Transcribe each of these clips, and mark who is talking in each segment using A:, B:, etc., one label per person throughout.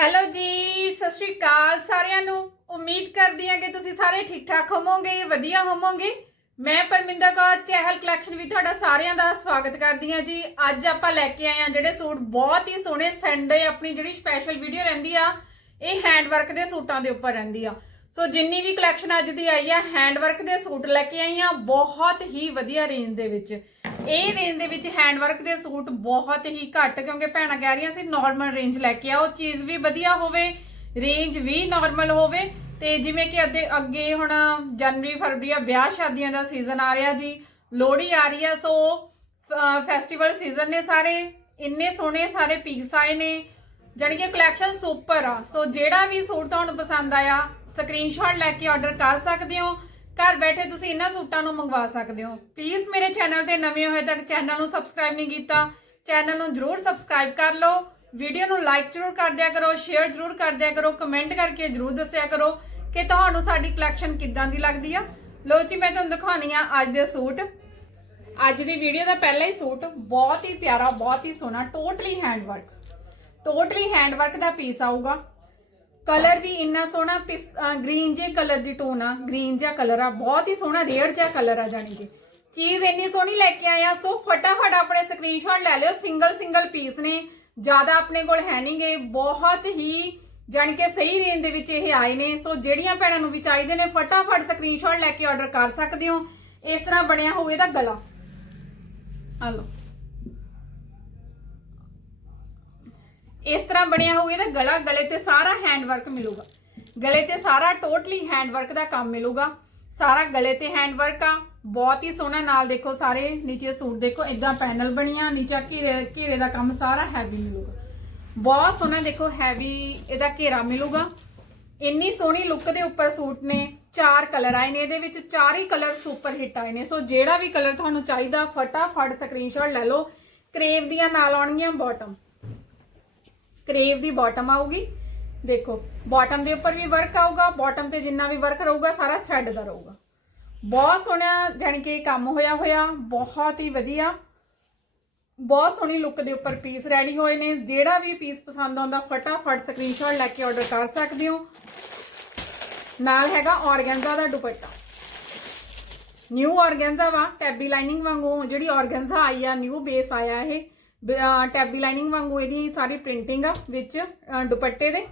A: Hello ਜੀ, ਸਤਿ ਸ਼੍ਰੀ ਅਕਾਲ ਸਾਰਿਆਂ ਨੂੰ। ਉਮੀਦ ਕਰਦੀ ਹਾਂ ਕਿ ਤੁਸੀਂ ਸਾਰੇ ਠੀਕ ਠਾਕ ਹੋਵੋਗੇ, ਵਧੀਆ ਹੋਵੋਗੇ। ਮੈਂ ਪਰਮਿੰਦਰ ਕੌਰ, ਚਹਿਲ ਕਲੈਕਸ਼ਨ ਵੀ ਤੁਹਾਡਾ ਸਾਰਿਆਂ ਦਾ ਸਵਾਗਤ ਕਰਦੀ ਹਾਂ ਜੀ। ਅੱਜ ਆਪਾਂ ਲੈ ਕੇ ਆਏ ਹਾਂ ਜਿਹੜੇ ਸੂਟ, ਬਹੁਤ ਹੀ ਸੋਹਣੇ ਸੰਡੇ ਆਪਣੀ ਜਿਹੜੀ ਸਪੈਸ਼ਲ ਵੀਡੀਓ ਰਹਿੰਦੀ ਆ, ਇਹ ਹੈਂਡ ਵਰਕ ਦੇ ਸੂਟਾਂ ਦੇ ਉੱਪਰ ਰਹਿੰਦੀ ਆ। ਸੋ ਜਿੰਨੀ ਵੀ ਕਲੈਕਸ਼ਨ ਅੱਜ ਦੀ ਆਈ ਆ ਹੈਂਡ ਵਰਕ ਦੇ ਸੂਟ ਲੈ ਕੇ ਆਈ ਆ, ਬਹੁਤ ਹੀ ਵਧੀਆ ਰੇਂਜ ਦੇ ਵਿੱਚ। ਇਹ ਰੇਂਜ ਦੇ ਵਿੱਚ ਹੈਂਡ ਵਰਕ ਦੇ ਸੂਟ ਬਹੁਤ ਹੀ ਘੱਟ, ਕਿਉਂਕਿ ਭੈਣਾਂ ਕਹਿ ਰਹੀਆਂ ਸੀ ਨਾਰਮਲ ਰੇਂਜ ਲੈ ਕੇ ਆਓ, ਚੀਜ਼ ਵੀ ਵਧੀਆ ਹੋਵੇ ਰੇਂਜ ਵੀ ਨਾਰਮਲ ਹੋਵੇ। ਤੇ ਜਿਵੇਂ ਕਿ ਅੱਗੇ ਅੱਗੇ ਹੁਣ ਜਨਵਰੀ, ਫਰਵਰੀ ਆ, ਵਿਆਹ ਸ਼ਾਦੀਆਂ ਦਾ ਸੀਜ਼ਨ ਆ ਰਿਹਾ ਜੀ, ਲੋਹੜੀ ਆ ਰਹੀ ਆ ਸੋ ਫੈਸਟੀਵਲ ਸੀਜ਼ਨ ਨੇ ਸਾਰੇ, ਇੰਨੇ ਸੋਹਣੇ ਸਾਰੇ ਪੀਸ ਆਏ ਨੇ। ਜਾਣੀ ਕਿ ਕਲੈਕਸ਼ਨ ਸੁਪਰ ਆ। ਸੋ ਜਿਹੜਾ ਵੀ ਸੂਟ ਤੁਹਾਨੂੰ ਪਸੰਦ ਆਇਆ ਸਕਰੀਨਸ਼ਾਟ ਲੈ ਕੇ ਆਰਡਰ ਕਰ ਸਕਦੇ ਹੋ। ਘਰ ਬੈਠੇ ਤੁਸੀਂ ਇਹਨਾਂ ਸੂਟਾਂ ਨੂੰ ਮੰਗਵਾ ਸਕਦੇ ਹੋ। ਪਲੀਜ਼ ਮੇਰੇ ਚੈਨਲ ਤੇ ਨਵੇਂ ਹੋਏ ਤੱਕ ਚੈਨਲ ਨੂੰ ਸਬਸਕ੍ਰਾਈਬ ਨਹੀਂ ਕੀਤਾ। ਚੈਨਲ ਨੂੰ ਜਰੂਰ ਸਬਸਕ੍ਰਾਈਬ ਕਰ ਲਓ। ਵੀਡੀਓ ਨੂੰ ਲਾਈਕ ਜਰੂਰ ਕਰ ਦਿਆ ਕਰੋ ਸ਼ੇਅਰ ਜਰੂਰ ਕਰ ਦਿਆ ਕਰੋ ਕਮੈਂਟ ਕਰਕੇ ਜਰੂਰ ਦੱਸਿਆ ਕਰੋ ਕਿ ਤੁਹਾਨੂੰ ਸਾਡੀ ਕਲੈਕਸ਼ਨ ਕਿੱਦਾਂ ਦੀ ਲੱਗਦੀ ਆ। ਲੋ ਜੀ, ਮੈਂ ਤੁਹਾਨੂੰ ਦਿਖਾਉਣੀ ਆ ਅੱਜ ਦੇ ਸੂਟ। ਅੱਜ ਦੀ ਵੀਡੀਓ ਦਾ ਪਹਿਲਾ ਹੀ ਸੂਟ, ਬਹੁਤ ਹੀ ਪਿਆਰਾ, ਬਹੁਤ ਹੀ ਸੋਹਣਾ totally hand work totally hand work ਦਾ ਪੀਸ ਆਊਗਾ। ਕਲਰ ਵੀ ਇੰਨਾ ਸੋਹਣਾ ਗ੍ਰੀਨ ਜੇ ਕਲਰ ਦੀ ਟੋਨ ਆ, ਗ੍ਰੀਨ ਜਿਹਾ ਕਲਰ ਆ, ਬਹੁਤ ਹੀ ਸੋਹਣਾ ਰੇਅਰ ਜਿਹਾ ਕਲਰ ਆ ਜਾਣੀ ਕਿ। ਚੀਜ਼ ਇੰਨੀ ਸੋਹਣੀ ਲੈ ਕੇ ਆਇਆ ਸੋ ਫਟਾਫਟ ਆਪਣੇ ਸਕਰੀਨਸ਼ਾਟ ਲੈ ਲਿਓ ਸਿੰਗਲ ਸਿੰਗਲ ਪੀਸ ਨੇ। ਜ਼ਿਆਦਾ ਆਪਣੇ ਕੋਲ ਹੈ ਨਹੀਂਗੇ ਬਹੁਤ ਹੀ ਜਾਣੀ ਕਿ ਸਹੀ ਰੇਂਜ ਦੇ ਵਿੱਚ ਇਹ ਆਏ ਨੇ। ਸੋ ਜਿਹੜੀਆਂ ਭੈਣਾਂ ਨੂੰ ਵੀ ਚਾਹੀਦੇ ਨੇ, ਫਟਾਫਟ ਸਕਰੀਨਸ਼ਾਟ ਲੈ ਕੇ ਆਰਡਰ ਕਰ ਸਕਦੇ ਹੋ। ਇਸ ਤਰ੍ਹਾਂ ਬਣਿਆ ਹੋਵੇ ਇਹਦਾ ਗਲਾ। ਆ ਲਓ। ਇਸ ਤਰ੍ਹਾਂ ਬਣਿਆ ਹੋਊਗਾ, ਇਹਦਾ ਗਲਾ, ਗਲੇ ਤੇ ਸਾਰਾ ਹੈਂਡ ਵਰਕ ਮਿਲੂਗਾ। ਗਲੇ ਤੇ ਸਾਰਾ ਟੋਟਲੀ ਹੈਂਡ ਵਰਕ ਦਾ ਕੰਮ ਮਿਲੂਗਾ। ਸਾਰਾ ਗਲੇ ਤੇ ਹੈਂਡ ਵਰਕ ਆ, ਬਹੁਤ ਹੀ ਸੋਹਣਾ ਨਾਲ ਦੇਖੋ ਸਾਰੇ, ਨੀਚੇ ਸੂਟ ਦੇਖੋ ਇਦਾਂ ਪੈਨਲ ਬਣੀਆਂ, ਨੀਚਾ ਘੇਰੇ ਘੇਰੇ ਦਾ ਕੰਮ ਸਾਰਾ ਹੈਵੀ ਮਿਲੂਗਾ। ਬਹੁਤ ਸੋਹਣਾ ਦੇਖੋ ਹੈਵੀ ਇਹਦਾ ਘੇਰਾ ਮਿਲੂਗਾ। ਇੰਨੀ ਸੋਹਣੀ ਲੁੱਕ ਦੇ ਉੱਪਰ ਸੂਟ ਨੇ, ਚਾਰ ਕਲਰ ਆਏ ਨੇ, ਇਹਦੇ ਵਿੱਚ ਚਾਰ ਹੀ ਕਲਰ ਸੁਪਰ ਹਿੱਟ ਆਏ ਨੇ। ਸੋ ਜਿਹੜਾ ਵੀ ਕਲਰ ਤੁਹਾਨੂੰ ਚਾਹੀਦਾ, ਫਟਾਫਟ ਸਕਰੀਨਸ਼ਾਟ ਲੈ ਲਓ। ਕਰੇਵ ਦੀਆਂ ਨਾਲ ਆਉਣਗੀਆਂ ਬਾਟਮ ਕਰੇਵ ਦੀ ਬਾਟਮ ਆਊਗੀ। ਦੇਖੋ ਬਾਟਮ ਦੇ ਉੱਪਰ ਵੀ ਵਰਕ ਆਊਗਾ ਬਾਟਮ ਤੇ ਜਿੰਨਾ ਵੀ ਵਰਕ ਰਹੂਗਾ, ਸਾਰਾ ਥ੍ਰੈਡ ਦਾ ਰਹੂਗਾ। ਬਹੁਤ ਸੋਹਣਾ ਜਾਣੀ ਕਿ ਕੰਮ ਹੋਇਆ ਹੋਇਆ, ਬਹੁਤ ਹੀ ਵਧੀਆ। ਬਹੁਤ ਸੋਹਣੀ ਲੁੱਕ ਦੇ ਉੱਪਰ ਪੀਸ ਰੈਡੀ ਹੋਏ ਨੇ। ਜਿਹੜਾ ਵੀ ਪੀਸ ਪਸੰਦ ਆਉਂਦਾ, ਫਟਾਫਟ ਸਕਰੀਨਸ਼ਾਟ ਲੈ ਕੇ ਆਰਡਰ ਕਰ ਸਕਦੇ ਹੋ। ਨਾਲ ਹੈਗਾ ਔਰਗੈਂਜ਼ਾ ਦਾ ਦੁਪੱਟਾ। ਨਿਊ ਔਰਗੈਂਜ਼ਾ ਵਾ ਟੈਬੀ ਲਾਈਨਿੰਗ ਵਾਂਗੂ, ਜਿਹੜੀ ਔਰਗੈਂਜ਼ਾ ਆਈ ਆ ਨਿਊ ਬੇਸ ਆਇਆ ਇਹ। ਟੈਬੀ ਲਾਈਨਿੰਗ ਵਾਂਗੂ ਇਹਦੀ ਸਾਰੀ ਪ੍ਰਿੰਟਿੰਗ ਆ ਵਿੱਚ ਦੁਪੱਟੇ ਦੇ।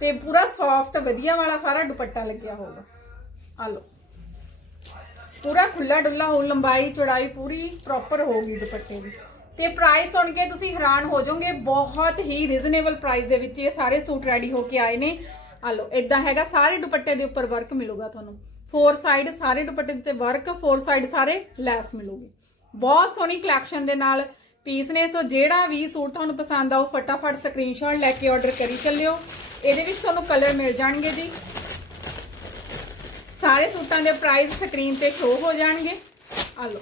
A: ਤੇ ਪੂਰਾ ਸੌਫਟ ਵਧੀਆ ਵਾਲਾ ਸਾਰਾ ਦੁਪੱਟਾ ਲੱਗਿਆ ਹੋਊਗਾ। ਆ ਲਓ। ਪੂਰਾ ਖੁੱਲਾ ਡੁੱਲਾ ਹੋ ਲੰਬਾਈ, ਚੌੜਾਈ ਪੂਰੀ ਪ੍ਰੋਪਰ ਹੋਊਗੀ ਦੁਪੱਟੇ ਦੀ। ਤੇ ਪ੍ਰਾਈਸ ਸੁਣ ਕੇ ਤੁਸੀਂ ਹੈਰਾਨ ਹੋ ਜਾਓਗੇ, ਬਹੁਤ ਹੀ ਰੀਜ਼ਨੇਬਲ ਪ੍ਰਾਈਸ ਦੇ ਵਿੱਚ ਇਹ ਸਾਰੇ ਸੂਟ ਰੈਡੀ ਹੋ ਕੇ ਆਏ ਨੇ। ਆ ਲਓ ਇਦਾਂ ਹੈਗਾ, ਸਾਰੇ ਦੁਪੱਟੇ ਦੇ ਉੱਪਰ ਵਰਕ ਮਿਲੂਗਾ ਤੁਹਾਨੂੰ। ਫੋਰ ਸਾਈਡ ਸਾਰੇ ਦੁਪੱਟੇ ਦੇ ਉੱਤੇ ਵਰਕ ਫੋਰ ਸਾਈਡ ਸਾਰੇ ਲੈਸ ਮਿਲੂਗੀ। ਬਹੁਤ ਸੋਹਣੀ ਕਲੈਕਸ਼ਨ ਦੇ ਨਾਲ ਪੀਸ ਨੇ, ਸੋ ਜਿਹੜਾ ਵੀ ਸੂਟ ਤੁਹਾਨੂੰ ਪਸੰਦ ਆਉ ਫਟਾਫਟ ਸਕਰੀਨਸ਼ਾਟ ਲੈ ਕੇ ਆਰਡਰ ਕਰੀ ਚੱਲਿਓ। ਇਹਦੇ ਵਿੱਚ ਤੁਹਾਨੂੰ ਕਲਰ ਮਿਲ ਜਾਣਗੇ ਜੀ। ਸਾਰੇ ਸੂਟਾਂ ਦੇ ਪ੍ਰਾਈਸ ਸਕਰੀਨ ਤੇ ਸ਼ੋ ਹੋ ਜਾਣਗੇ। ਆ ਲਓ।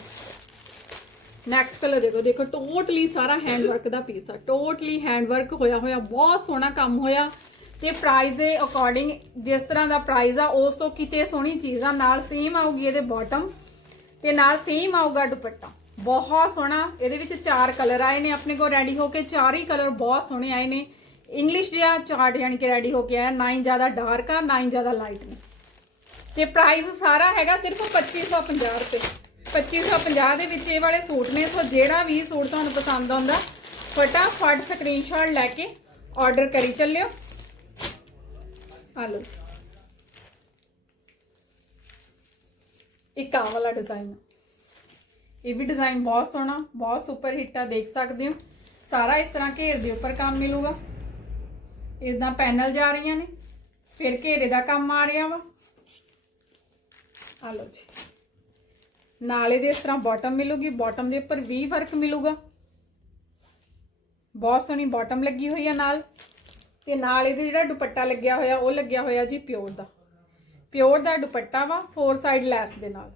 A: ਨੈਕਸਟ ਕਲਰ ਦੇਖੋ ਦੇਖੋ ਟੋਟਲੀ ਸਾਰਾ ਹੈਂਡ ਵਰਕ ਦਾ ਪੀਸ ਆ। ਟੋਟਲੀ ਹੈਂਡ ਵਰਕ ਹੋਇਆ ਹੋਇਆ, ਬਹੁਤ ਸੋਹਣਾ ਕੰਮ ਹੋਇਆ। ਤੇ ਪ੍ਰਾਈਸ ਦੇ ਅਕੋਰਡਿੰਗ ਜਿਸ ਤਰ੍ਹਾਂ ਦਾ ਪ੍ਰਾਈਸ ਆ, ਉਸ ਤੋਂ ਕਿਤੇ ਸੋਹਣੀ ਚੀਜ਼ ਆ, ਨਾਲ ਸੇਮ ਆਊਗੀ ਇਹਦੇ ਬਾਟਮ ਤੇ ਨਾਲ ਸੇਮ ਆਊਗਾ ਦੁਪੱਟਾ। ਬਹੁਤ ਸੋਹਣਾ। ਇਹਦੇ ਵਿੱਚ ਚਾਰ ਕਲਰ ਆਏ ਨੇ ਆਪਣੇ ਕੋਲ ਰੈਡੀ ਹੋ ਕੇ ਚਾਰ ਹੀ ਕਲਰ ਬਹੁਤ ਸੋਹਣੇ ਆਏ ਨੇ। ਇੰਗਲਿਸ਼ ਜਿਹਾ ਚਾਰਟ ਯਾਨੀ ਕਿ ਰੈਡੀ ਹੋ ਕੇ ਆਇਆ, ਨਾ ਹੀ ਜ਼ਿਆਦਾ ਡਾਰਕ ਆ, ਨਾ ਹੀ ਜ਼ਿਆਦਾ ਲਾਈਟ ਨੇ। ਤੇ ਪ੍ਰਾਈਸ ਸਾਰਾ ਹੈਗਾ ਸਿਰਫ 2550 ਰੁਪਏ। 2550 ਦੇ ਵਿੱਚ ਇਹ ਵਾਲੇ ਸੂਟ ਨੇ, ਸੋ ਜਿਹੜਾ ਵੀ ਸੂਟ ਤੁਹਾਨੂੰ ਪਸੰਦ ਆਉਂਦਾ, ਫਟਾਫਟ ਸਕਰੀਨਸ਼ਾਟ ਲੈ ਕੇ ਆਰਡਰ ਕਰੀ ਚੱਲਿਓ। ਆ ਲਓ। ਇੱਕ ਆ ਵਾਲਾ ਡਿਜ਼ਾਈਨ ਇਹ ਵੀ ਡਿਜ਼ਾਈਨ ਬਹੁਤ ਸੋਹਣਾ, ਬਹੁਤ ਸੁਪਰ ਹਿੱਟ ਆ ਦੇਖ ਸਕਦੇ ਹੋ। ਸਾਰਾ ਇਸ ਤਰ੍ਹਾਂ ਘੇਰ ਦੇ ਉੱਪਰ ਕੰਮ ਮਿਲੂਗਾ। ਇਦਾਂ ਪੈਨਲ ਜਾ ਰਹੀਆਂ ਨੇ, ਫਿਰ ਘੇਰੇ ਦਾ ਕੰਮ ਆ ਰਿਹਾ ਵਾ। ਆ ਲਓ ਜੀ। ਨਾਲੇ ਦੇ ਇਸ ਤਰ੍ਹਾਂ ਬਾਟਮ ਮਿਲੂਗੀ ਬਾਟਮ ਦੇ ਉੱਪਰ ਵੀ ਵਰਕ ਮਿਲੂਗਾ। ਬਹੁਤ ਸੋਹਣੀ ਬਾਟਮ ਲੱਗੀ ਹੋਈ ਆ ਨਾਲ। ਤੇ ਨਾਲ ਇਹਦੇ ਜਿਹੜਾ ਦੁਪੱਟਾ ਲੱਗਿਆ ਹੋਇਆ, ਉਹ ਲੱਗਿਆ ਹੋਇਆ ਜੀ ਪਿਓਰ ਦਾ। ਪਿਓਰ ਦਾ ਦੁਪੱਟਾ ਵਾ ਫੋਰ ਸਾਈਡ ਲੈਸ ਦੇ ਨਾਲ।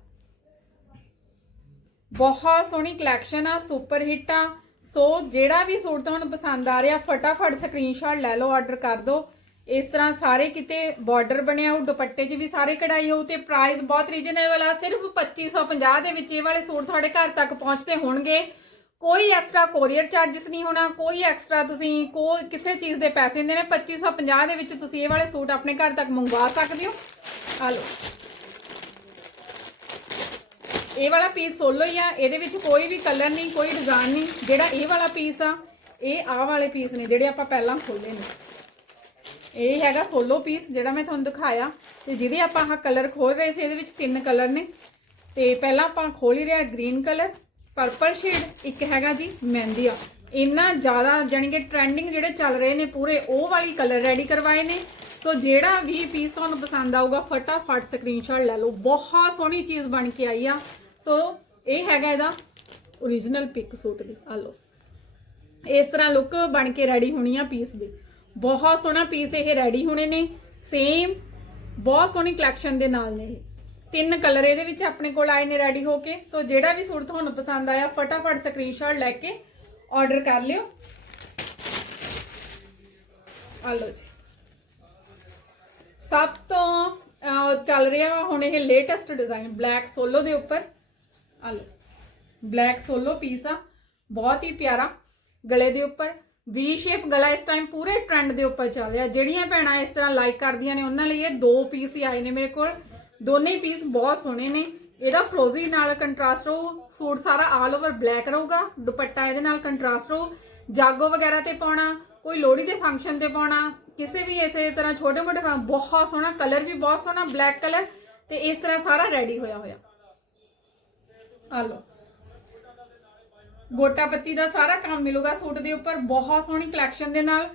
A: ਬਹੁਤ ਸੋਹਣੀ ਕਲੈਕਸ਼ਨ ਆ ਸੁਪਰ ਹਿੱਟ ਆ। ਸੋ ਜਿਹੜਾ ਵੀ ਸੂਟ ਤੁਹਾਨੂੰ ਪਸੰਦ ਆ ਰਿਹਾ, ਫਟਾਫਟ ਸਕਰੀਨਸ਼ਾਟ ਲੈ ਲਓ ਆਰਡਰ ਕਰ ਦਿਓ ਇਸ ਤਰ੍ਹਾਂ ਸਾਰੇ ਕਿਤੇ ਬਾਰਡਰ ਬਣਿਆ ਹੋਊ, ਦੁਪੱਟੇ 'ਚ ਵੀ ਸਾਰੇ ਕਢਾਈ ਹੋਊ ਤੇ ਪ੍ਰਾਈਸ ਬਹੁਤ ਰੀਜਨੇਬਲ ਆ। ਸਿਰਫ 2550 ਦੇ ਵਿੱਚ ਇਹ ਵਾਲੇ ਸੂਟ ਤੁਹਾਡੇ ਘਰ ਤੱਕ ਪਹੁੰਚਦੇ ਹੋਣਗੇ। ਕੋਈ ਐਕਸਟਰਾ ਕੋਰੀਅਰ ਚਾਰजेस ਨਹੀਂ ਹੋਣਾ, ਕੋਈ ਐਕਸਟਰਾ ਤੁਸੀਂ ਕੋਈ ਕਿਸੇ ਚੀਜ਼ ਦੇ ਪੈਸੇ ਨਹੀਂ ਦੇਣੇ। 2550 ਦੇ ਵਿੱਚ ਤੁਸੀਂ ਇਹ ਵਾਲੇ ਸੂਟ ਆਪਣੇ ਘਰ ਤੱਕ ਮੰਗਵਾ ਸਕਦੇ ਹੋ। ਆ ਲਓ। ਇਹ ਵਾਲਾ ਪੀਸ ਸੋਲੋ ਹੀ ਆ ਇਹਦੇ ਵਿੱਚ ਕੋਈ ਵੀ ਕਲਰ ਨਹੀਂ, ਕੋਈ ਡਿਜ਼ਾਈਨ ਨਹੀਂ, ਜਿਹੜਾ ਇਹ ਵਾਲਾ ਪੀਸ ਆ, ਇਹ ਆਹ ਵਾਲੇ ਪੀਸ ਨੇ, ਜਿਹੜੇ ਆਪਾਂ ਪਹਿਲਾਂ ਖੋਲੇ ਨੇ। ਇਹ ਹੈਗਾ ਸੋਲੋ ਪੀਸ ਜਿਹੜਾ ਮੈਂ ਤੁਹਾਨੂੰ ਦਿਖਾਇਆ, ਤੇ ਜਿਹਦੇ ਆਪਾਂ ਆਹ ਕਲਰ ਖੋਲ ਰਹੇ ਸੀ, ਇਹਦੇ ਵਿੱਚ ਤਿੰਨ ਕਲਰ ਨੇ। ਤੇ ਪਹਿਲਾਂ ਆਪਾਂ ਖੋਲ ਹੀ ਰਿਹਾ ਗ੍ਰੀਨ ਕਲਰ ਪਰਪਲ ਸ਼ੇਡ ਇੱਕ ਹੈਗਾ ਜੀ ਮਹਿੰਦੀ ਆ ਇੰਨਾ ਜ਼ਿਆਦਾ ਜਾਣੀ ਕਿ ਟ੍ਰੈਂਡਿੰਗ ਜਿਹੜੇ ਚੱਲ ਰਹੇ ਨੇ ਪੂਰੇ, ਉਹ ਵਾਲੀ ਕਲਰ ਰੈਡੀ ਕਰਵਾਏ ਨੇ। ਸੋ ਜਿਹੜਾ ਵੀ ਪੀਸ ਤੁਹਾਨੂੰ ਪਸੰਦ ਆਊਗਾ, ਫਟਾਫਟ ਸਕਰੀਨਸ਼ਾਟ ਲੈ ਲਓ। ਬਹੁਤ ਸੋਹਣੀ ਚੀਜ਼ ਬਣ ਕੇ ਆਈ ਆ। ਸੋ ਇਹ ਹੈਗਾ ਇਹਦਾ origignal ਪਿਕ ਸੂਟ ਦੀ ਆ ਲਓ। ਇਸ ਤਰ੍ਹਾਂ ਲੁੱਕ ਬਣ ਕੇ ਰੈਡੀ ਹੋਣੀ ਆ ਪੀਸ ਦੀ। ਬਹੁਤ ਸੋਹਣਾ ਪੀਸ ਇਹ ਰੈਡੀ ਹੋਣੇ ਨੇ। ਸੇਮ ਬਹੁਤ ਸੋਹਣੀ ਕਲੈਕਸ਼ਨ ਦੇ ਨਾਲ ਨੇ ਇਹ। ਤਿੰਨ ਕਲਰ ਇਹਦੇ ਵਿੱਚ ਆਪਣੇ ਕੋਲ ਆਏ ਨੇ ਰੈਡੀ ਹੋ ਕੇ। ਸੋ ਜਿਹੜਾ ਵੀ ਸੂਟ ਤੁਹਾਨੂੰ ਪਸੰਦ ਆਇਆ, ਫਟਾਫਟ ਸਕਰੀਨਸ਼ਾਟ ਲੈ ਕੇ ਆਰਡਰ ਕਰ ਲਿਓ। ਆ ਲਓ ਜੀ। ਸਭ ਤੋਂ ਚੱਲ ਰਿਹਾ ਹੁਣ ਇਹ ਲੇਟੈਸਟ ਡਿਜ਼ਾਈਨ ਬਲੈਕ ਸੋਲੋ ਦੇ ਉੱਪਰ। ਆ ਲਓ। ਬਲੈਕ ਸੋਲੋ ਪੀਸ ਆ, ਬਹੁਤ ਹੀ ਪਿਆਰਾ। ਗਲੇ ਦੇ ਉੱਪਰ ਵੀ ਸ਼ੇਪ ਗਲਾ ਇਸ ਟਾਈਮ ਪੂਰੇ ਟ੍ਰੈਂਡ ਦੇ ਉੱਪਰ ਚੱਲ ਰਿਹਾ। ਜਿਹੜੀਆਂ ਭੈਣਾਂ ਇਸ ਤਰ੍ਹਾਂ ਲਾਈਕ ਕਰਦੀਆਂ ਨੇ, ਉਹਨਾਂ ਲਈ ਇਹ ਦੋ ਪੀਸ ਹੀ ਆਏ ਨੇ ਮੇਰੇ ਕੋਲ। ਦੋਨੇ ਪੀਸ ਬਹੁਤ ਸੋਹਣੇ ਨੇ। ਇਹਦਾ ਫਰੋਜ਼ੀ ਨਾਲ ਕੰਟਰਾਸਟ ਰਹੂ, ਸੂਟ ਸਾਰਾ ਆਲ ਓਵਰ ਬਲੈਕ ਰਹੂਗਾ। ਦੁਪੱਟਾ ਇਹਦੇ ਨਾਲ ਕੰਟਰਾਸਟ ਰਹੂ। ਜਾਗੋ ਵਗੈਰਾ ਤੇ ਪਾਉਣਾ, ਕੋਈ ਲੋਹੜੀ ਦੇ ਫੰਕਸ਼ਨ ਤੇ ਪਾਉਣਾ, ਕਿਸੇ ਵੀ ਇਸੇ ਤਰ੍ਹਾਂ ਛੋਟੇ ਮੋਟੇ ਫੰ- ਬਹੁਤ ਸੋਹਣਾ ਕਲਰ ਵੀ ਬਹੁਤ ਸੋਹਣਾ ਬਲੈਕ ਕਲਰ ਤੇ ਇਸ ਤਰ੍ਹਾਂ ਸਾਰਾ ਰੈਡੀ ਹੋਇਆ ਹੋਇਆ ਆ ਲਓ। ਗੋਟਾ ਪੱਤੀ ਦਾ ਸਾਰਾ ਕੰਮ ਮਿਲੂਗਾ ਸੂਟ ਦੇ ਉੱਪਰ, ਬਹੁਤ ਸੋਹਣੀ ਕਲੈਕਸ਼ਨ ਦੇ ਨਾਲ।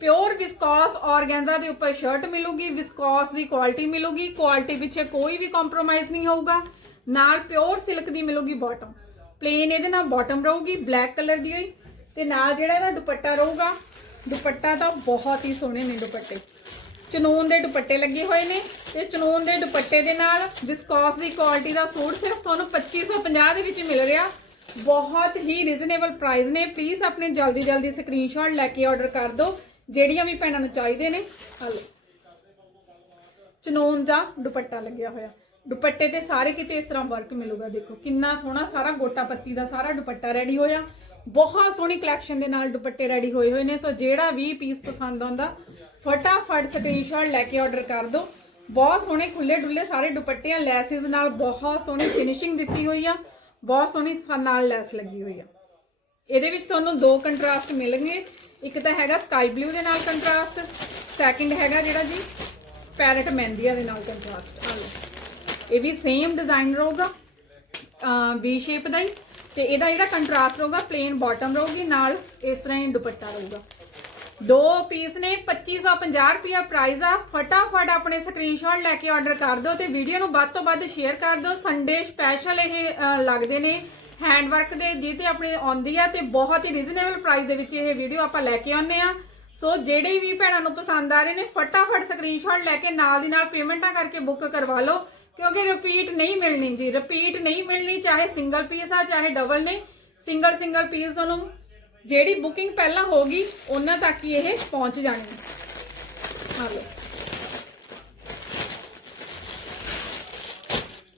A: ਪਿਓਰ ਵਿਸਕੋਸ ਔਰਗੈਂਜ਼ਾ ਦੇ ਉੱਪਰ ਸ਼ਰਟ ਮਿਲੂਗੀ ਵਿਸਕੋਸ ਦੀ ਕੁਆਲਿਟੀ ਮਿਲੂਗੀ ਕੁਆਲਿਟੀ ਪਿੱਛੇ ਕੋਈ ਵੀ ਕੰਪਰੋਮਾਈਜ਼ ਨਹੀਂ ਹੋਊਗਾ। ਨਾਲ ਪਿਓਰ ਸਿਲਕ ਦੀ ਮਿਲੂਗੀ ਬਾਟਮ ਪਲੇਨ ਇਹਦੇ ਨਾਲ ਬਾਟਮ ਰਹੂਗੀ ਬਲੈਕ ਕਲਰ ਦੀ ਹੋਈ। ਤੇ ਨਾਲ ਜਿਹੜਾ ਇਹਦਾ ਦੁਪੱਟਾ ਰਹੂਗਾ, ਦੁਪੱਟਾ ਤਾਂ ਬਹੁਤ ਹੀ ਸੋਹਣੇ ਨੇ ਦੁਪੱਟੇ। ਚਨੂਨ ਦੇ ਦੁਪੱਟੇ ਲੱਗੇ ਹੋਏ ਨੇ। ਤੇ ਚਨੂਨ ਦੇ ਦੁਪੱਟੇ ਦੇ ਨਾਲ ਵਿਸਕੋਸ ਦੀ ਕੁਆਲਿਟੀ ਦਾ ਸੂਟ ਸਿਰਫ ਤੁਹਾਨੂੰ 2550 ਦੇ ਵਿੱਚ ਮਿਲ ਰਿਹਾ। ਬਹੁਤ ਹੀ ਰੀਜ਼ਨੇਬਲ ਪ੍ਰਾਈਸ ਨੇ। ਪਲੀਜ਼ ਆਪਣੇ ਜਲਦੀ ਜਲਦੀ ਸਕਰੀਨਸ਼ਾਟ ਲੈ ਕੇ ਆਰਡਰ ਕਰ ਦਿਓ, ਜਿਹੜੀਆਂ ਵੀ ਭੈਣਾਂ ਨੂੰ ਚਾਹੀਦੇ ਨੇ। ਹਲੋ ਚਨੂਨ ਦਾ ਦੁਪੱਟਾ ਲੱਗਿਆ ਹੋਇਆ। ਦੁਪੱਟੇ ਤੇ ਸਾਰੇ ਕਿਤੇ ਇਸ ਤਰ੍ਹਾਂ ਵਰਕ ਮਿਲੂਗਾ। ਦੇਖੋ, ਕਿੰਨਾ ਸੋਹਣਾ ਸਾਰਾ ਗੋਟਾ ਪੱਤੀ ਦਾ ਸਾਰਾ ਦੁਪੱਟਾ ਰੈਡੀ ਹੋਇਆ। ਬਹੁਤ ਸੋਹਣੀ ਕਲੈਕਸ਼ਨ ਦੇ ਨਾਲ ਦੁਪੱਟੇ ਰੈਡੀ ਹੋਏ ਹੋਏ ਨੇ। ਸੋ ਜਿਹੜਾ ਵੀ ਪੀਸ ਪਸੰਦ ਆਉਂਦਾ ਫਟਾਫਟ ਸਕਰੀਨਸ਼ਾਟ ਲੈ ਕੇ ਆਰਡਰ ਕਰ ਦਿਓ। ਬਹੁਤ ਸੋਹਣੇ ਖੁੱਲੇ ਡੁੱਲੇ ਸਾਰੇ ਦੁਪੱਟੇ ਆ ਲੈਸਿਸ ਨਾਲ ਬਹੁਤ ਸੋਹਣੀ ਫਿਨਿਸ਼ਿੰਗ ਦਿੱਤੀ ਹੋਈ ਆ। ਬਹੁਤ ਸੋਹਣੀ ਨਾਲ ਲੈਸ ਲੱਗੀ ਹੋਈ ਆ। ਇਹਦੇ ਵਿੱਚ ਤੁਹਾਨੂੰ ਦੋ ਕੰਟਰਾਸਟ ਮਿਲਣਗੇ। ਇੱਕ ਤਾਂ ਹੈਗਾ ਸਕਾਈ ਬਲੂ ਦੇ ਨਾਲ ਕੰਟਰਾਸਟ ਸੈਕਿੰਡ ਹੈਗਾ ਜਿਹੜਾ ਜੀ ਪੈਰਟ ਮਹਿੰਦੀਆ ਦੇ ਨਾਲ ਕੰਟਰਾਸਟ ਆ ਲਓ। ਇਹ ਵੀ ਸੇਮ ਡਿਜ਼ਾਈਨ ਰਹੂਗਾ ਵੀ ਸ਼ੇਪ ਦਾ ਹੀ। ਤੇ ਇਹਦਾ ਜਿਹੜਾ ਕੰਟਰਾਸਟ ਰਹੂਗਾ ਪਲੇਨ ਬਾਟਮ ਰਹੂਗੀ, ਨਾਲ ਇਸ ਤਰ੍ਹਾਂ ਹੀ ਦੁਪੱਟਾ ਰਹੂਗਾ। ਦੋ ਪੀਸ ਨੇ 2550 ਰੁਪਿਆ ਪ੍ਰਾਈਸ ਆ। ਫਟਾਫਟ ਆਪਣੇ ਸਕਰੀਨਸ਼ਾਟ ਲੈ ਕੇ ਆਰਡਰ ਕਰ ਦਿਓ ਤੇ ਵੀਡੀਓ ਨੂੰ ਵੱਧ ਤੋਂ ਵੱਧ ਸ਼ੇਅਰ ਕਰ ਦਿਓ। ਸੰਡੇ ਸਪੈਸ਼ਲ ਇਹ ਲੱਗਦੇ ਨੇ ਹੈਂਡ ਵਰਕ ਦੇ ਜਿਹਤੇ ਆਪਣੇ ਆਉਂਦੀ ਆ ਤੇ ਬਹੁਤ ਹੀ ਰੀਜ਼ਨੇਬਲ ਪ੍ਰਾਈਸ ਦੇ ਵਿੱਚ ਇਹ ਵੀਡੀਓ ਆਪਾਂ ਲੈ ਕੇ ਆਉਂਦੇ ਆ। ਸੋ ਜਿਹੜੇ ਵੀ ਭੈਣਾਂ ਨੂੰ ਪਸੰਦ ਆ ਰਹੇ ਨੇ, ਫਟਾਫਟ ਸਕਰੀਨਸ਼ਾਟ ਲੈ ਕੇ ਨਾਲ ਦੀ ਨਾਲ ਪੇਮੈਂਟਾਂ ਕਰਕੇ ਬੁੱਕ ਕਰਵਾ ਲਓ। ਕਿਉਂਕਿ ਰਿਪੀਟ ਨਹੀਂ ਮਿਲਣੀ ਜੀ ਰਿਪੀਟ ਨਹੀਂ ਮਿਲਣੀ, ਚਾਹੇ ਸਿੰਗਲ ਪੀਸ ਆ, ਚਾਹੇ ਡਬਲ ਨੇ ਸਿੰਗਲ ਸਿੰਗਲ ਪੀਸ ਤੁਹਾਨੂੰ ਜਿਹੜੀ ਬੁਕਿੰਗ ਪਹਿਲਾਂ ਹੋ ਗਈ, ਉਹਨਾਂ ਤੱਕ ਹੀ ਇਹ ਪਹੁੰਚ ਜਾਣੀ ਆ ਲਓ।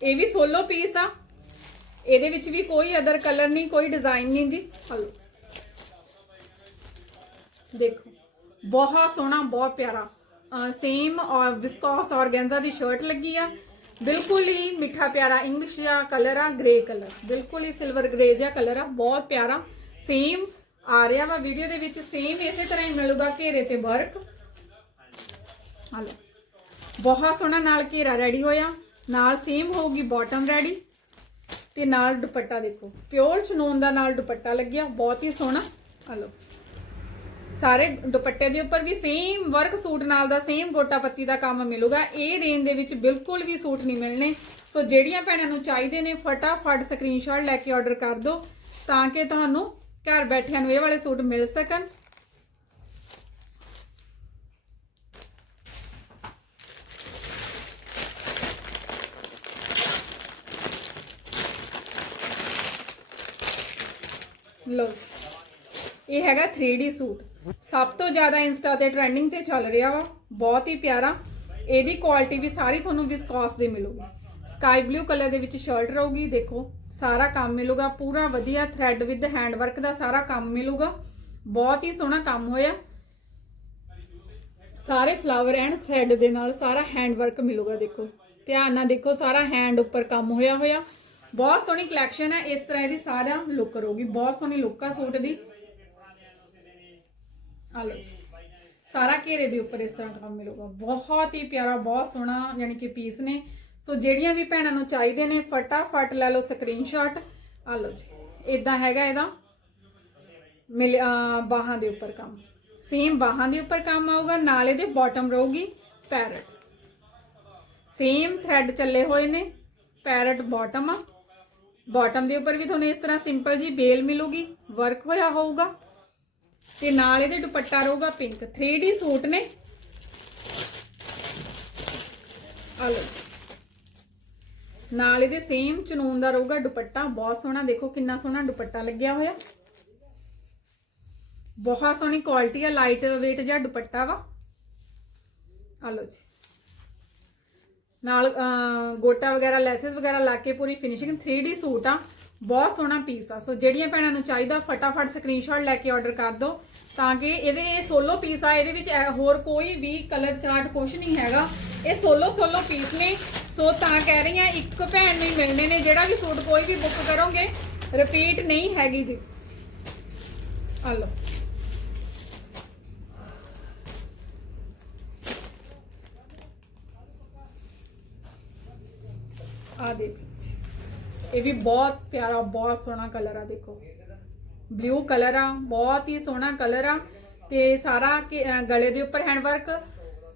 A: ਇਹ ਵੀ ਸੋਲੋ ਪੀਸ ਆ। ਇਹਦੇ ਵਿੱਚ ਵੀ ਕੋਈ ਅਦਰ ਕਲਰ ਨਹੀਂ, ਕੋਈ ਡਿਜ਼ਾਈਨ ਨਹੀਂ ਜੀ। ਆ ਲਓ। ਦੇਖੋ, ਬਹੁਤ ਸੋਹਣਾ, ਬਹੁਤ ਪਿਆਰਾ। ਸੇਮ ਵਿਸਕੋਸ ਔਰਗੈਂਜ਼ਾ ਦੀ ਸ਼ਰਟ ਲੱਗੀ ਆ। ਬਿਲਕੁਲ ਹੀ ਮਿੱਠਾ ਪਿਆਰਾ ਇੰਗਲਿਸ਼ ਜਿਹਾ ਕਲਰ ਆ ਗ੍ਰੇ ਕਲਰ ਬਿਲਕੁਲ ਹੀ ਸਿਲਵਰ ਗ੍ਰੇ ਜਿਹਾ ਕਲਰ ਆ, ਬਹੁਤ ਪਿਆਰਾ। ਸੇਮ ਆ ਰਿਹਾ ਵਾ ਵੀਡੀਓ ਦੇ ਵਿੱਚ ਸੇਮ ਇਸੇ ਤਰ੍ਹਾਂ ਹੀ ਮਿਲੂਗਾ ਘੇਰੇ ਤੇ ਵਰਕ ਆ ਬਹੁਤ ਸੋਹਣਾ ਨਾਲ ਘੇਰਾ ਰੈਡੀ ਹੋਇਆ। ਨਾਲ ਸੇਮ ਹੋਊਗੀ ਬਾਟਮ ਰੈਡੀ ਤੇ ਨਾਲ ਦੁਪੱਟਾ ਦੇਖੋ। ਪਿਓਰ ਚਨੂਨ ਦਾ ਨਾਲ ਦੁਪੱਟਾ ਲੱਗਿਆ, ਬਹੁਤ ਹੀ ਸੋਹਣਾ। ਆ ਸਾਰੇ ਦੁਪੱਟੇ ਦੇ ਉੱਪਰ ਵੀ ਸੇਮ ਵਰਕ ਸੂਟ ਨਾਲ ਦਾ ਸੇਮ ਗੋਟਾ ਪੱਤੀ ਦਾ ਕੰਮ ਮਿਲੂਗਾ। ਇਹ ਰੇਂਜ ਦੇ ਵਿੱਚ ਬਿਲਕੁਲ ਵੀ ਸੂਟ ਨਹੀਂ ਮਿਲਣੇ। ਸੋ ਜਿਹੜੀਆਂ ਭੈਣਾਂ ਨੂੰ ਚਾਹੀਦੇ ਨੇ, ਫਟਾਫਟ ਸਕਰੀਨਸ਼ਾਟ ਲੈ ਕੇ ਆਰਡਰ ਕਰ ਦਿਓ, ਤਾਂ ਕਿ ਤੁਹਾਨੂੰ ਘਰ ਬੈਠਿਆਂ ਨੂੰ ਇਹ ਵਾਲੇ ਸੂਟ ਮਿਲ ਸਕਣ? ਲਓ ਇਹ ਹੈਗਾ 3D ਸੂਟ। ਸਭ ਤੋਂ ਜ਼ਿਆਦਾ ਇੰਸਟਾ ਤੇ ਟ੍ਰੈਂਡਿੰਗ ਤੇ ਚੱਲ ਰਿਹਾ ਵਾ। ਬਹੁਤ ਹੀ ਪਿਆਰਾ। ਇਹਦੀ ਕੁਆਲਿਟੀ ਵੀ ਸਾਰੀ ਤੁਹਾਨੂੰ ਵਿਸਕੋਸ ਦੀ ਮਿਲੂਗੀ। ਸਕਾਈ ਬਲੂ ਕਲਰ ਦੇ ਵਿੱਚ ਸ਼ਰਟ ਰਹੂਗੀ, ਦੇਖੋ। ਸਾਰਾ ਕੰਮ ਮਿਲੂਗਾ, ਪੂਰਾ ਵਧੀਆ ਥ੍ਰੈਡ ਵਿਦ ਹੈਂਡ ਵਰਕ ਦਾ ਸਾਰਾ ਕੰਮ ਮਿਲੂਗਾ। ਬਹੁਤ ਹੀ ਸੋਹਣਾ ਕੰਮ ਹੋਇਆ। ਸਾਰੇ ਫਲਾਵਰ ਐਂਡ ਥ੍ਰੈਡ ਦੇ ਨਾਲ ਸਾਰਾ ਹੈਂਡ ਵਰਕ ਮਿਲੂਗਾ, ਦੇਖੋ। ਧਿਆਨ ਨਾਲ ਦੇਖੋ, ਸਾਰਾ ਹੈਂਡ ਉੱਪਰ ਕੰਮ ਹੋਇਆ ਹੋਇਆ। ਬਹੁਤ ਸੋਹਣੀ ਕਲੈਕਸ਼ਨ ਹੈ ਇਸ ਤਰ੍ਹਾਂ ਇਹਦੀ ਸਾਰਾ ਲੁੱਕ ਰਹੂਗੀ। ਬਹੁਤ ਸੋਹਣੀ ਲੁੱਕ ਆ ਸੂਟ ਦੀ। ਆ ਲਓ ਜੀ। ਸਾਰਾ ਘੇਰੇ ਦੇ ਉੱਪਰ ਇਸ ਤਰ੍ਹਾਂ ਕੰਮ ਮਿਲੂਗਾ। ਬਹੁਤ ਹੀ ਪਿਆਰਾ, ਬਹੁਤ ਸੋਹਣਾ, ਯਾਨੀ ਕਿ ਪੀਸ ਨੇ। ਸੋ ਜਿਹੜੀਆਂ ਵੀ ਭੈਣਾਂ ਨੂੰ ਚਾਹੀਦੇ ਨੇ, ਫਟਾਫਟ ਲੈ ਲਓ ਸਕਰੀਨਸ਼ਾਟ ਆ ਲਓ ਜੀ ਇਦਾਂ ਹੈਗਾ ਇਹਦਾ। ਮਿਲ ਬਾਹਾਂ ਦੇ ਉੱਪਰ ਕੰਮ। ਸੇਮ ਬਾਹਾਂ ਦੇ ਉੱਪਰ ਕੰਮ ਆਊਗਾ, ਨਾਲ ਇਹਦੇ ਬਾਟਮ ਰਹੂਗੀ ਪੈਰਟ ਸੇਮ ਥ੍ਰੈਡ ਚੱਲੇ ਹੋਏ ਨੇ ਪੈਰਟ ਬਾਟਮ ਆ। ਬਾਟਮ ਦੇ ਉੱਪਰ ਵੀ ਤੁਹਾਨੂੰ ਇਸ ਤਰ੍ਹਾਂ ਸਿੰਪਲ ਜੀ ਬੇਲ ਮਿਲੂਗੀ ਵਰਕ ਹੋਇਆ ਹੋਊਗਾ। ਤੇ ਨਾਲ ਇਹਦੇ ਦੁਪੱਟਾ ਰਹੂਗਾ ਪਿੰਕ 3D ਸੂਟ ਨੇ। ਆ ਲਓ ਨਾਲ ਇਹਦੇ ਸੇਮ ਚਨੂਨ ਦਾ ਰਹੂਗਾ ਦੁਪੱਟਾ। ਬਹੁਤ ਸੋਹਣਾ, ਦੇਖੋ ਕਿੰਨਾ ਸੋਹਣਾ ਦੁਪੱਟਾ ਲੱਗਿਆ ਹੋਇਆ। ਬਹੁਤ ਸੋਹਣੀ ਕੁਆਲਿਟੀ ਆ ਲਾਈਟ weight ਜਿਹਾ ਦੁਪੱਟਾ ਵਾ। ਆ ਲਓ ਜੀ। ਨਾਲ ਗੋਟਾ ਵਗੈਰਾ, ਲੈਸਸ ਵਗੈਰਾ ਲਾ ਕੇ ਪੂਰੀ ਫਿਨਿਸ਼ਿੰਗ 3D ਸੂਟ ਆ। ਬਹੁਤ ਸੋਹਣਾ ਪੀਸ ਆ। ਸੋ ਜਿਹੜੀਆਂ ਭੈਣਾਂ ਨੂੰ ਚਾਹੀਦਾ, ਫਟਾਫਟ ਸਕਰੀਨਸ਼ਾਟ ਲੈ ਕੇ ਆਰਡਰ ਕਰ ਦਿਓ। ਤਾਂ ਕਿ ਇਹਦੇ ਇਹ ਸੋਲੋ ਪੀਸ ਆ, ਇਹਦੇ ਵਿੱਚ ਹੋਰ ਕੋਈ ਵੀ ਕਲਰ ਚਾਰਟ ਕੁਝ ਨਹੀਂ ਹੈਗਾ। ਇਹ ਸੋਲੋ ਸੋਲੋ ਪੀਸ ਨੇ। ਸੋ ਤਾਂ ਕਹਿ ਰਹੀ ਆ ਇੱਕ ਭੈਣ ਨੂੰ ਹੀ ਮਿਲਣੇ ਨੇ। ਜਿਹੜਾ ਵੀ ਸੂਟ ਕੋਈ ਵੀ ਬੁੱਕ ਕਰੋਗੇ ਰਿਪੀਟ ਨਹੀਂ ਹੈਗੀ ਜੀ। ਆ ਲਓ। ਆ ਦੇਖੋ। ਇਹ ਵੀ ਬਹੁਤ ਪਿਆਰਾ, ਬਹੁਤ ਸੋਹਣਾ ਕਲਰ ਆ, ਦੇਖੋ। ਬਲੂ ਕਲਰ ਆ, ਬਹੁਤ ਹੀ ਸੋਹਣਾ ਕਲਰ ਆ ਤੇ ਸਾਰਾ ਕਿ- ਗਲੇ ਦੇ ਉੱਪਰ ਹੈਂਡ ਵਰਕ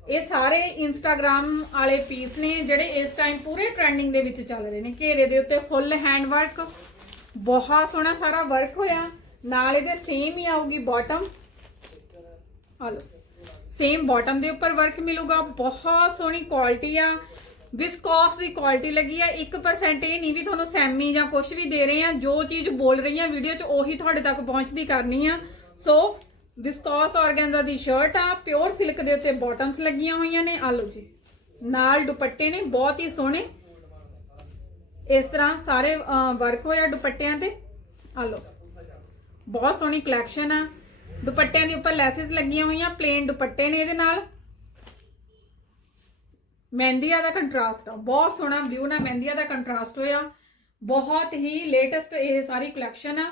A: ਇਹ ਸਾਰੇ ਇੰਸਟਾਗ੍ਰam ਵਾਲੇ ਪੀਸ ਨੇ ਜਿਹੜੇ ਇਸ ਟਾਈਮ ਪੂਰੇ ਟ੍ਰੈਂਡਿੰਗ ਦੇ ਵਿੱਚ ਚੱਲ ਰਹੇ ਨੇ। ਘੇਰੇ ਦੇ ਉੱਤੇ ਫੁੱਲ ਹੈਂਡ ਵਰਕ ਬਹੁਤ ਸੋਹਣਾ ਸਾਰਾ ਵਰਕ ਹੋਇਆ। ਨਾਲ ਇਹਦੇ ਸੇਮ ਹੀ ਆਊਗੀ ਬਾਟਮ ਆ ਲਓ। ਸੇਮ ਬਾਟਮ ਦੇ ਉੱਪਰ ਵਰਕ ਮਿਲੂਗਾ। ਬਹੁਤ ਸੋਹਣੀ ਕੁਆਲਿਟੀ ਆ। ਵਿਸਕੋਸ ਦੀ ਕੁਆਲਿਟੀ ਲੱਗੀ ਆ 1% ਇਹ ਨਹੀਂ ਵੀ ਤੁਹਾਨੂੰ ਸੈਮੀ ਜਾਂ ਕੁਝ ਵੀ ਦੇ ਰਹੇ ਆ। ਜੋ ਚੀਜ਼ ਬੋਲ ਰਹੀ ਆ ਵੀਡੀਓ 'ਚ, ਉਹੀ ਤੁਹਾਡੇ ਤੱਕ ਪਹੁੰਚਦੀ ਕਰਨੀ ਆ। ਸੋ ਵਿਸਕੋਸ ਆਰਗੈਂਜ਼ਾ ਦੀ ਸ਼ਰਟ ਆ ਪਿਓਰ ਸਿਲਕ ਦੇ ਉੱਤੇ ਬਾਟਮਸ ਲੱਗੀਆਂ ਹੋਈਆਂ ਨੇ। ਆ ਲਓ ਜੀ। ਨਾਲ ਦੁਪੱਟੇ ਨੇ, ਬਹੁਤ ਹੀ ਸੋਹਣੇ। ਇਸ ਤਰ੍ਹਾਂ ਸਾਰੇ ਵਰਕ ਹੋਇਆ ਦੁਪੱਟਿਆਂ ਤੇ। ਆ ਲਓ। ਬਹੁਤ ਸੋਹਣੀ ਕਲੈਕਸ਼ਨ ਆ। ਦੁਪੱਟਿਆਂ ਦੇ ਉੱਪਰ ਲੈਸਸ ਲੱਗੀਆਂ ਹੋਈਆਂ ਪਲੇਨ ਦੁਪੱਟੇ ਨੇ ਇਹਦੇ ਨਾਲ। ਮਹਿੰਦੀਆ ਦਾ ਕੰਟਰਾਸਟ ਆ। ਬਹੁਤ ਸੋਹਣਾ ਬਲੂ ਨਾਲ ਮਹਿੰਦੀਆ ਦਾ ਕੰਟਰਾਸਟ ਹੋਇਆ। ਬਹੁਤ ਹੀ ਲੇਟੈਸਟ ਇਹ ਸਾਰੀ ਕਲੈਕਸ਼ਨ ਆ।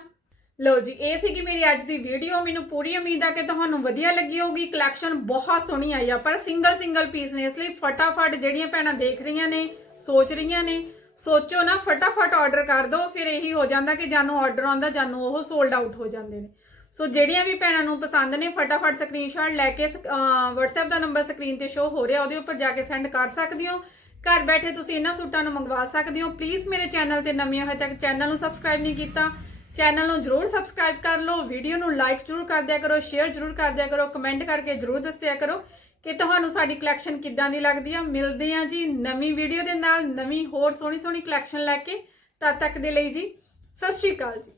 A: ਲਓ ਜੀ, ਇਹ ਸੀਗੀ ਮੇਰੀ ਅੱਜ ਦੀ ਵੀਡੀਓ ਮੈਨੂੰ ਪੂਰੀ ਉਮੀਦ ਆ ਕਿ ਤੁਹਾਨੂੰ ਵਧੀਆ ਲੱਗੀ ਹੋਊਗੀ। ਕਲੈਕਸ਼ਨ ਬਹੁਤ ਸੋਹਣੀ ਆਈ ਆ, ਪਰ ਸਿੰਗਲ ਸਿੰਗਲ ਪੀਸ ਨੇ। ਇਸ ਲਈ ਫਟਾਫਟ ਜਿਹੜੀਆਂ ਭੈਣਾਂ ਦੇਖ ਰਹੀਆਂ ਨੇ, ਸੋਚ ਰਹੀਆਂ ਨੇ, ਸੋਚੋ ਨਾ, ਫਟਾਫਟ ਆਰਡਰ ਕਰ ਦਿਓ। ਫਿਰ ਇਹੀ ਹੋ ਜਾਂਦਾ ਕਿ ਜਾਨੂੰ ਆਰਡਰ ਆਉਂਦਾ, ਜਾਨੂੰ ਉਹ ਸੋਲਡ ਆਊਟ ਹੋ ਜਾਂਦੇ ਨੇ। ਸੋ ਜਿਹੜੀਆਂ ਵੀ ਭੈਣਾਂ ਨੂੰ ਪਸੰਦ ਨੇ, ਫਟਾਫਟ ਸਕਰੀਨਸ਼ਾਟ ਲੈ ਕੇ ਸ- ਅਹ, WhatsApp ਦਾ ਨੰਬਰ ਸਕਰੀਨ ਤੇ ਸ਼ੋ ਹੋ ਰਿਹਾ, ਉਹਦੇ ਉੱਪਰ ਜਾ ਕੇ ਸੈਂਡ ਕਰ ਸਕਦੇ ਹੋ। ਘਰ ਬੈਠੇ ਤੁਸੀਂ ਇਹਨਾਂ ਸੂਟਾਂ ਨੂੰ ਮੰਗਵਾ ਸਕਦੇ ਹੋ। ਪਲੀਜ਼ ਮੇਰੇ ਚੈਨਲ ਤੇ ਨਵੇਂ ਹੋਏ ਤੱਕ ਚੈਨਲ ਨੂੰ ਸਬਸਕ੍ਰਾਈਬ ਨਹੀਂ ਕੀਤਾ। ਚੈਨਲ ਨੂੰ ਜਰੂਰ ਸਬਸਕ੍ਰਾਈਬ ਕਰ ਲਓ। ਵੀਡੀਓ ਨੂੰ ਲਾਈਕ ਜਰੂਰ ਕਰ ਦਿਆ ਕਰੋ ਸ਼ੇਅਰ ਜਰੂਰ ਕਰ ਦਿਆ ਕਰੋ ਕਮੈਂਟ ਕਰਕੇ ਜਰੂਰ ਦੱਸਿਆ ਕਰੋ ਕਿ ਤੁਹਾਨੂੰ ਸਾਡੀ ਕਲੈਕਸ਼ਨ ਕਿੱਦਾਂ ਦੀ ਲੱਗਦੀ ਆ। ਮਿਲਦੇ ਆ ਜੀ ਨਵੀਂ ਵੀਡੀਓ ਦੇ ਨਾਲ, ਨਵੀਂ ਹੋਰ ਸੋਹਣੀ ਸੋਹਣੀ ਕਲੈਕਸ਼ਨ ਲੈ ਕੇ ਤਦ ਤੱਕ ਦੇ ਲਈ ਜੀ। ਸਤਿ ਸ਼੍ਰੀ ਅਕਾਲ ਜੀ।